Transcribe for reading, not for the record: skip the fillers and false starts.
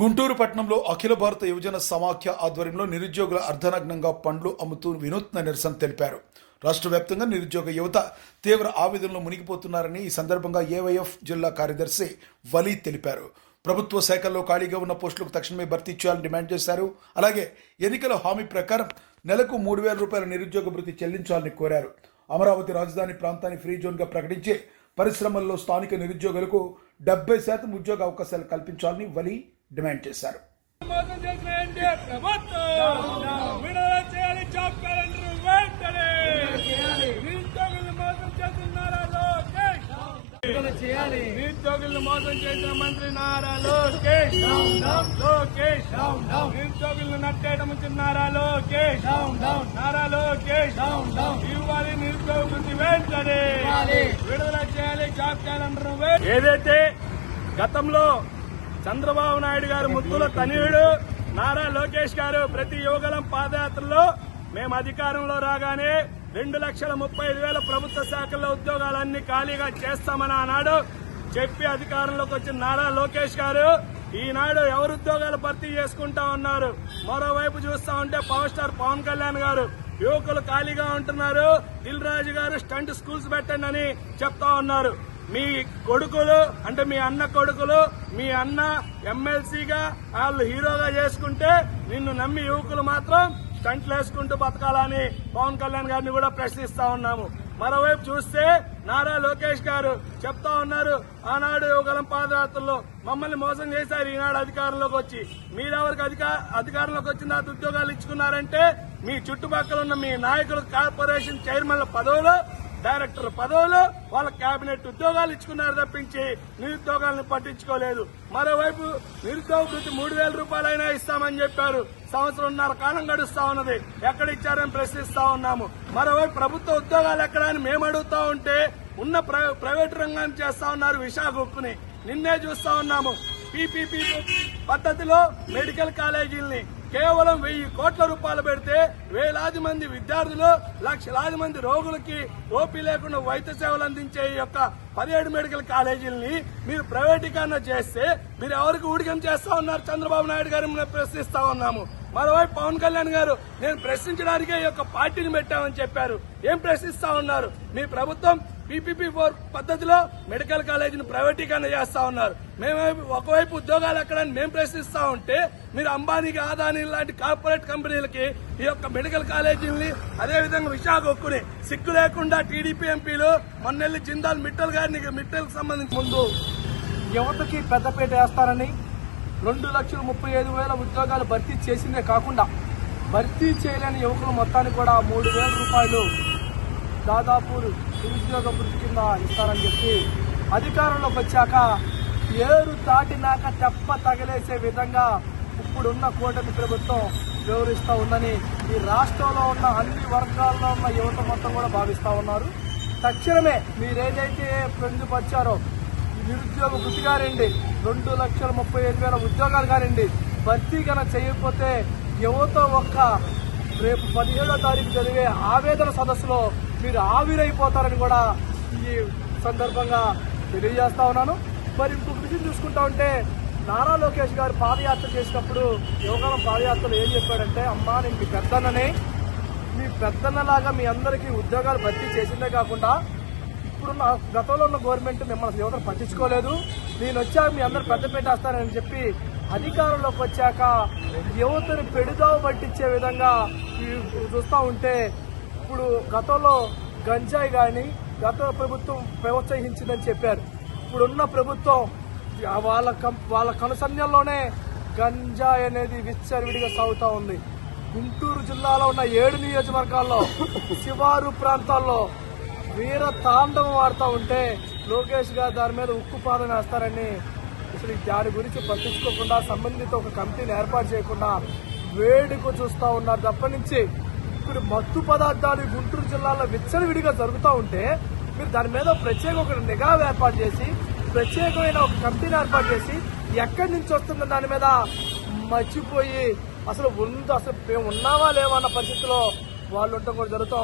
గుంటూరు పట్టణంలో అఖిల భారత యువజన సమాఖ్య ఆధ్వర్యంలో నిరుద్యోగుల అర్ధనగ్నంగా పండ్లు అమ్ముతూ వినూత్న నిరసన తెలిపారు. రాష్ట్ర వ్యాప్తంగా నిరుద్యోగ యువత తీవ్ర ఆవేదనలో మునిగిపోతున్నారని ఈ సందర్భంగా ఏవైఎఫ్ జిల్లా కార్యదర్శి వలీ తెలిపారు. ప్రభుత్వ శాఖల్లో ఖాళీగా ఉన్న పోస్టులకు తక్షణమే భర్తీ చేయాలని డిమాండ్ చేశారు. అలాగే ఎన్నికల హామీ ప్రకారం నెలకు 3,000 రూపాయల నిరుద్యోగ భృతి చెల్లించాలని కోరారు. అమరావతి రాజధాని ప్రాంతాన్ని ఫ్రీ జోన్గా ప్రకటించి పరిశ్రమల్లో స్థానిక నిరుద్యోగులకు 70% ఉద్యోగ అవకాశాలు కల్పించాలని వలీ డిమాండ్ చేశారు. నిరుద్యోగులను మోసం చేసిన మంత్రి నారా లోకేష్, నిరుద్యోగులను నట్టేయడం నారా లోకేష్, ఇవ్వాలి నిరుద్యోగ వృత్తి వెంటనే విడుదల చేయాలి, జాబ్ క్యాలెండర్. ఏదైతే గతంలో చంద్రబాబు నాయుడు గారు ముత్తుల తనయుడు నారా లోకేష్ గారు ప్రతి యువగలం పాదయాత్రలో మేము అధికారంలో రాగానే 2,35,000 ప్రభుత్వ శాఖల్లో ఉద్యోగాలన్నీ ఖాళీగా చేస్తామని ఆనాడు చెప్పి అధికారంలోకి వచ్చిన నారా లోకేష్ గారు ఈనాడు ఎవరు ఉద్యోగాలు భర్తీ చేసుకుంటా ఉన్నారు. మరోవైపు చూస్తా ఉంటే పవర్ స్టార్ పవన్ కళ్యాణ్ గారు యువకులు ఖాళీగా ఉంటున్నారు, దిల్ రాజు గారు స్టంట్ స్కూల్స్ పెట్టండి అని చెప్తా ఉన్నారు. మీ కొడుకులు అంటే మీ అన్న కొడుకులు, మీ అన్న ఎమ్మెల్సీగా వాళ్ళు హీరోగా చేసుకుంటే నిన్ను నమ్మి యువకులు మాత్రం స్టంట్లు వేసుకుంటూ బతకాలని పవన్ కళ్యాణ్ గారిని కూడా ప్రశ్నిస్తా ఉన్నాము. మరోవైపు చూస్తే నారా లోకేష్ గారు చెప్తా ఉన్నారు, ఆనాడు యువగలం పాదయాత్రలో మమ్మల్ని మోసం చేశారు, ఈనాడు అధికారంలోకి వచ్చి మీరెవరికి అధికారంలోకి వచ్చిన ఉద్యోగాలు ఇచ్చుకున్నారంటే మీ చుట్టుపక్కల ఉన్న మీ నాయకులు, కార్పొరేషన్ చైర్మన్ల పదవులు, డైరెక్టర్ పదవులు, వాళ్ళ కేబినెట్ ఉద్యోగాలు ఇచ్చుకున్నారు తప్పించి నిరుద్యోగాలను పట్టించుకోలేదు. మరోవైపు నిరుద్యోగ వృత్తి 3,000 రూపాయలైనా ఇస్తామని చెప్పారు. 1.5 కాలం గడుస్తా ఉన్నది, ఎక్కడ ఇచ్చారని ప్రశ్నిస్తా ఉన్నాము. మరోవైపు ప్రభుత్వ ఉద్యోగాలు ఎక్కడ అని మేము అడుగుతా ఉంటే ఉన్న ప్రైవేటు రంగాన్ని చేస్తా ఉన్నారు విశాఖ ఉక్కుని. నిన్నే చూస్తా ఉన్నాము, పీపీపీ పద్ధతిలో మెడికల్ కాలేజీల్ని కేవలం 1,000 కోట్ల రూపాయలు పెడితే వేలాది మంది విద్యార్థులు, లక్షలాది మంది రోగులకి ఓపీ లేకుండా వైద్య సేవలు అందించే ఈ యొక్క 17 మెడికల్ కాలేజీలని మీరు ప్రైవేటీకరణ చేస్తే మీరు ఎవరికి ఊడిగం చేస్తా ఉన్నారు? చంద్రబాబు నాయుడు గారిని ప్రశ్నిస్తా ఉన్నాము. మరోవైపు పవన్ కళ్యాణ్ గారు నేను ప్రశ్నించడానికే ఈ యొక్క పార్టీని పెట్టామని చెప్పారు. ఏం ప్రశ్నిస్తా ఉన్నారు? మీ ప్రభుత్వం పీపీపీ4 పద్ధతిలో మెడికల్ కాలేజీని ప్రైవేటీకరణ చేస్తా ఉన్నారు. మేము ఒకవైపు ఉద్యోగాలు ఎక్కడని మేము ప్రశ్నిస్తా ఉంటే మీరు అంబానీకి, ఆదానీ లాంటి కార్పొరేట్ కంపెనీలకి ఈ యొక్క మెడికల్ కాలేజీని, అదేవిధంగా విశాఖ ఉక్కుని సిగ్గు లేకుండా టీడీపీ ఎంపీలు మొన్నెల్లి జిందాల్ మిట్టల్ కి సంబంధించి ముందు యువతకి పెద్దపీట వేస్తారని 2,35,000 ఉద్యోగాలు భర్తీ చేసిందే కాకుండా భర్తీ చేయలేని యువకులు మొత్తానికి కూడా 3,000 రూపాయలు దాదాపు నిరుద్యోగ వృత్తి కింద ఇస్తారని చెప్పి అధికారంలోకి వచ్చాక ఏరు దాటినాక తెప్ప తగిలేసే విధంగా ఇప్పుడున్న కూటమి ప్రభుత్వం వివరిస్తూ ఉందని ఈ రాష్ట్రంలో ఉన్న అన్ని వర్గాల్లో ఉన్న యువత మొత్తం కూడా భావిస్తూ ఉన్నారు. తక్షణమే మీరేదైతే పొందుపరిచారో నిరుద్యోగ వృత్తి గారండి, 2,35,000 ఉద్యోగాలు గారండి భర్తీ కనుక చేయకపోతే యువత రేపు 17వ తారీఖు జరిగే ఆవేదన సదస్సులో మీరు ఆవిరైపోతారని కూడా ఈ సందర్భంగా తెలియజేస్తా ఉన్నాను. మరి ఇంకొక విషయం చూసుకుంటా ఉంటే నారా లోకేష్ గారు పాదయాత్ర చేసినప్పుడు యువకాలం పాదయాత్రలో ఏం చెప్పాడంటే, అమ్మా నేను మీ పెద్దన్ననే, మీ పెద్దన్నలాగా మీ అందరికీ ఉద్యోగాలు భర్తీ చేసిందే కాకుండా ఇప్పుడున్న గతంలో ఉన్న గవర్నమెంట్ మిమ్మల్ని యువతను పట్టించుకోలేదు, నేను వచ్చాక మీ అందరు పెద్ద పెట్టేస్తానని చెప్పి అధికారంలోకి వచ్చాక యువతను పెడుదావు పట్టించే విధంగా చూస్తూ ఉంటే ఇప్పుడు గతంలో గంజాయి కానీ గత ప్రభుత్వం ప్రోత్సహించిందని చెప్పారు. ఇప్పుడున్న ప్రభుత్వం వాళ్ళ కనుసన్యంలోనే గంజాయి అనేది విచ్చలవిడిగా సాగుతూ ఉంది. గుంటూరు జిల్లాలో ఉన్న 7 నియోజకవర్గాల్లో శివారు ప్రాంతాల్లో వీర తాండవం ఆడుతూ ఉంటే లోకేష్ గారు దాని మీద ఉక్కుపాదం వేస్తారని అసలు దాని గురించి పట్టించుకోకుండా సంబంధిత ఒక కమిటీని ఏర్పాటు చేయకుండా వేడుక చూస్తూ ఉన్నారు తప్ప నుంచి ఇప్పుడు మత్తు పదార్థాలు గుంటూరు జిల్లాలో విచ్చలవిడిగా జరుగుతూ ఉంటే మీరు దాని మీద ప్రత్యేక ఒక నిఘా ఏర్పాటు చేసి ప్రత్యేకమైన ఒక కమిటీని ఏర్పాటు చేసి ఎక్కడి నుంచి వస్తుందో దాని మీద మర్చిపోయి అసలు మేము ఉన్నావా లేవా అన్న పరిస్థితిలో వాళ్ళు ఉండటం కూడా జరుగుతూ ఉంది.